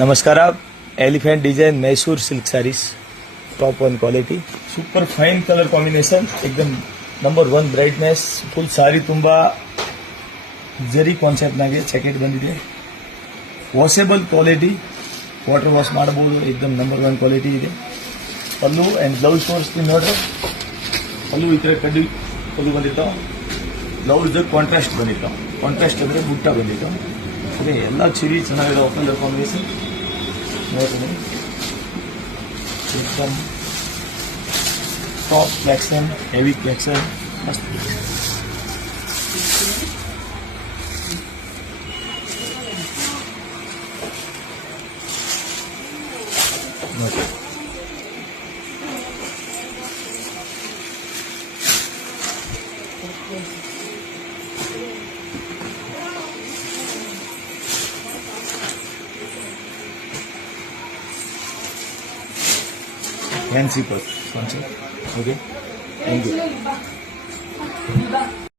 ನಮಸ್ಕಾರ. Elephant design Mysore silk saris top 1 quality super fine colour combination एकदम number 1 brightness full सारी ತುಂಬಾ ಜರಿ ಕಾನ್ಸೆಪ್ಟ್ ನಾಗೆ ಜಾಕೆಟ್ ಬಂದಿದೆ. ವಾಷೇಬಲ್ ಕ್ವಾಲಿಟಿ ವಾಟರ್ ವಾಶ್ ಮಾಡಬಹುದು. एकदम नंबर 1 ಕ್ವಾಲಿಟಿ ಇದೆ. ಪಲ್ಲು ಅಂಡ್ ಬ್ಲೌಸ್ ತೋರಿಸ್ತೀನಿ ನೋಡ್ರಿ. ಪಲ್ಲು ಈ ತರ ಕಡ್ಡಿ ಪಲ್ಲು ಬಂದಿತ್ತು. ಬ್ಲೌಸ್ ಕಾಂಟ್ರಾಸ್ಟ್ ಬಂದಿತ್ತು. ಕಾಂಟ್ರಾಸ್ಟ್ ಅಂದ್ರೆ ಬುಟ್ಟ ಬಂದಿತ್ತು. ಅದೇ ಎಲ್ಲ ಚಿರಿ ಚೆನ್ನಾಗಿರೋ ಕಲರ್ ಕಾಂಬಿನೇಷನ್ ನೋಡ್ತೀನಿ. एकदम टॉप कलेक्शन हेवी कलेक्शन मस्त. फैंसी पर कौन सा? Okay, thank you.